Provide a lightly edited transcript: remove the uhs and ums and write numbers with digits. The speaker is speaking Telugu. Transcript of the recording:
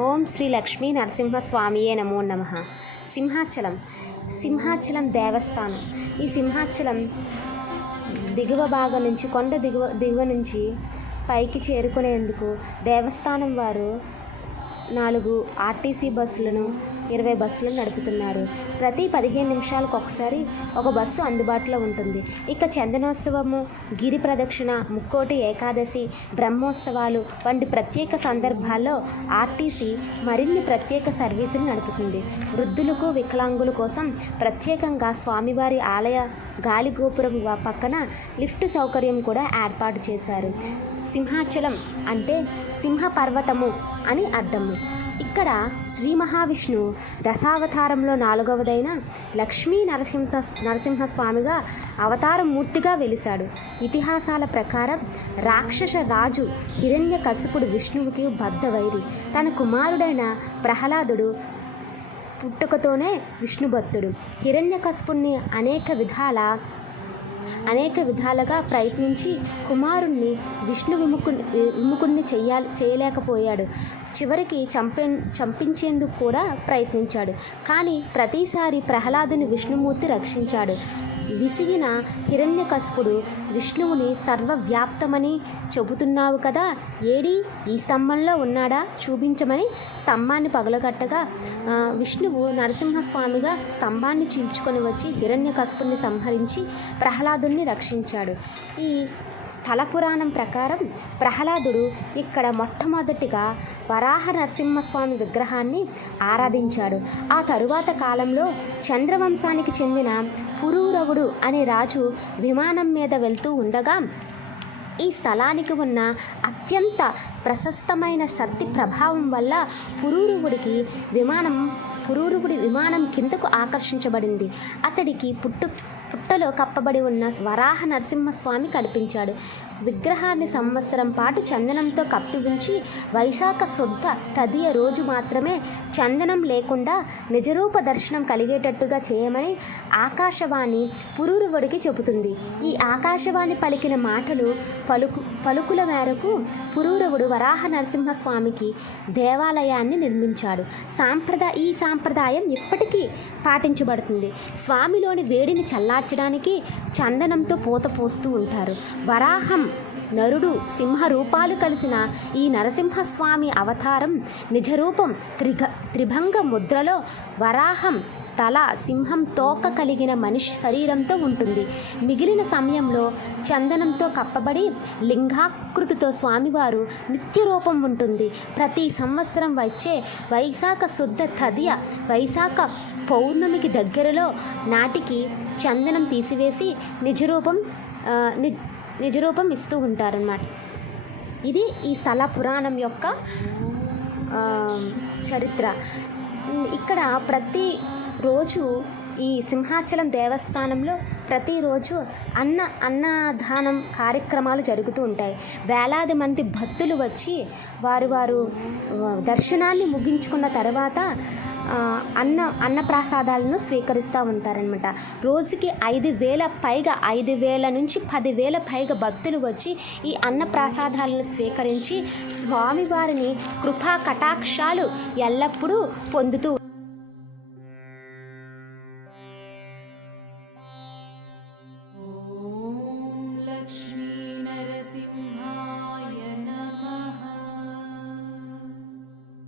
ఓం శ్రీ లక్ష్మీ నరసింహస్వామియే నమో నమః. సింహాచలం దేవస్థానం. ఈ సింహాచలం దిగువ భాగం నుంచి కొండ దిగువ నుంచి పైకి చేరుకునేందుకు దేవస్థానం వారు 4 ఆర్టీసీ బస్సులను 20 బస్సులను నడుపుతున్నారు. ప్రతి 15 నిమిషాలకు ఒకసారి ఒక బస్సు అందుబాటులో ఉంటుంది. ఇక చందనోత్సవము, గిరి ప్రదక్షిణ, ముక్కోటి ఏకాదశి, బ్రహ్మోత్సవాలు వంటి ప్రత్యేక సందర్భాల్లో ఆర్టీసీ మరిన్ని ప్రత్యేక సర్వీసులు నడుపుతుంది. వృద్ధులకు, వికలాంగుల కోసం ప్రత్యేకంగా స్వామివారి ఆలయ గాలి గోపురం పక్కన లిఫ్ట్ సౌకర్యం కూడా ఏర్పాటు చేశారు. సింహాచలం అంటే సింహపర్వతము అని అర్థము. ఇక్కడ శ్రీ మహావిష్ణువు దశావతారంలో 4వదైన లక్ష్మీ నరసింహస్వామిగా అవతార మూర్తిగా వెలిశాడు. ఇతిహాసాల ప్రకారం రాక్షస రాజు హిరణ్యకశిపుడు విష్ణువుకి బద్ధవైరి. తన కుమారుడైన ప్రహ్లాదుడు పుట్టుకతోనే విష్ణుభక్తుడు. హిరణ్యకశిపుణ్ణి అనేక విధాలుగా ప్రయత్నించి కుమారుణ్ణి విష్ణు విముఖుణ్ణి చేయలేకపోయాడు. చివరికి చంపించేందుకు కూడా ప్రయత్నించాడు. కానీ ప్రతిసారి ప్రహ్లాదుని విష్ణుమూర్తి రక్షించాడు. విసిగిన హిరణ్యకశిపుడు విష్ణువుని సర్వవ్యాప్తమని చెబుతున్నావు కదా, ఏడి ఈ స్తంభంలో ఉన్నాడా చూపించమని స్తంభాన్ని పగలగట్టగా విష్ణువు నరసింహస్వామిగా స్తంభాన్ని చీల్చుకొని వచ్చి హిరణ్యకశిపుడిని సంహరించి ప్రహ్లాదుని రక్షించాడు. ఈ స్థల పురాణం ప్రకారం ప్రహ్లాదుడు ఇక్కడ మొట్టమొదటిగా వరాహ నరసింహస్వామి విగ్రహాన్ని ఆరాధించాడు. ఆ తరువాత కాలంలో చంద్రవంశానికి చెందిన పురూరవుడు అనే రాజు విమానం మీద వెళ్తూ ఉండగా ఈ స్థలానికి ఉన్న అత్యంత ప్రశస్తమైన శక్తి ప్రభావం వల్ల పురూరవుడి విమానం కిందకు ఆకర్షించబడింది. అతడికి పుట్టలో కప్పబడి ఉన్న వరాహ నరసింహస్వామి కనిపించాడు. విగ్రహాన్ని సంవత్సరం పాటు చందనంతో కప్పి ఉంచి వైశాఖ శుద్ధ తదియ రోజు మాత్రమే చందనం లేకుండా నిజరూప దర్శనం కలిగేటట్టుగా చేయమని ఆకాశవాణి పురూరవుడికి చెబుతుంది. ఈ ఆకాశవాణి పలికిన మాటలు పలుకుల మేరకు పురూరవుడు వరాహ నరసింహస్వామికి దేవాలయాన్ని నిర్మించాడు. ఈ సాంప్రదాయం ఇప్పటికీ పాటించబడుతుంది. స్వామిలోని వేడిని చల్లార్చడానికి చందనంతో పూత పోస్తూ ఉంటారు. వరాహం, నరుడు, సింహ రూపాలు కలిసిన ఈ నరసింహస్వామి అవతారం నిజరూపం త్రిభంగ ముద్రలో వరాహం తల, సింహం తోక కలిగిన మనిషి శరీరంతో ఉంటుంది. మిగిలిన సమయంలో చందనంతో కప్పబడి లింగాకృతితో స్వామివారు నిత్యరూపం ఉంటుంది. ప్రతి సంవత్సరం వచ్చే వైశాఖ శుద్ధ తదియ వైశాఖ పౌర్ణమికి దగ్గరలో నాటికి చందనం తీసివేసి నిజరూపం ఇస్తూ ఉంటారన్నమాట. ఇది ఈ స్థల పురాణం యొక్క చరిత్ర. ఇక్కడ ప్రతిరోజు ఈ సింహాచలం దేవస్థానంలో ప్రతిరోజు అన్నదానం కార్యక్రమాలు జరుగుతూ ఉంటాయి. వేలాది మంది భక్తులు వచ్చి వారు దర్శనాన్ని ముగించుకున్న తర్వాత అన్నప్రసాదాలను స్వీకరిస్తూ ఉంటారనమాట. రోజుకి 5,000 నుంచి 10,000 పైగా భక్తులు వచ్చి ఈ అన్నప్రసాదాలను స్వీకరించి స్వామివారిని కృపా కటాక్షాలు ఎల్లప్పుడూ పొందుతూ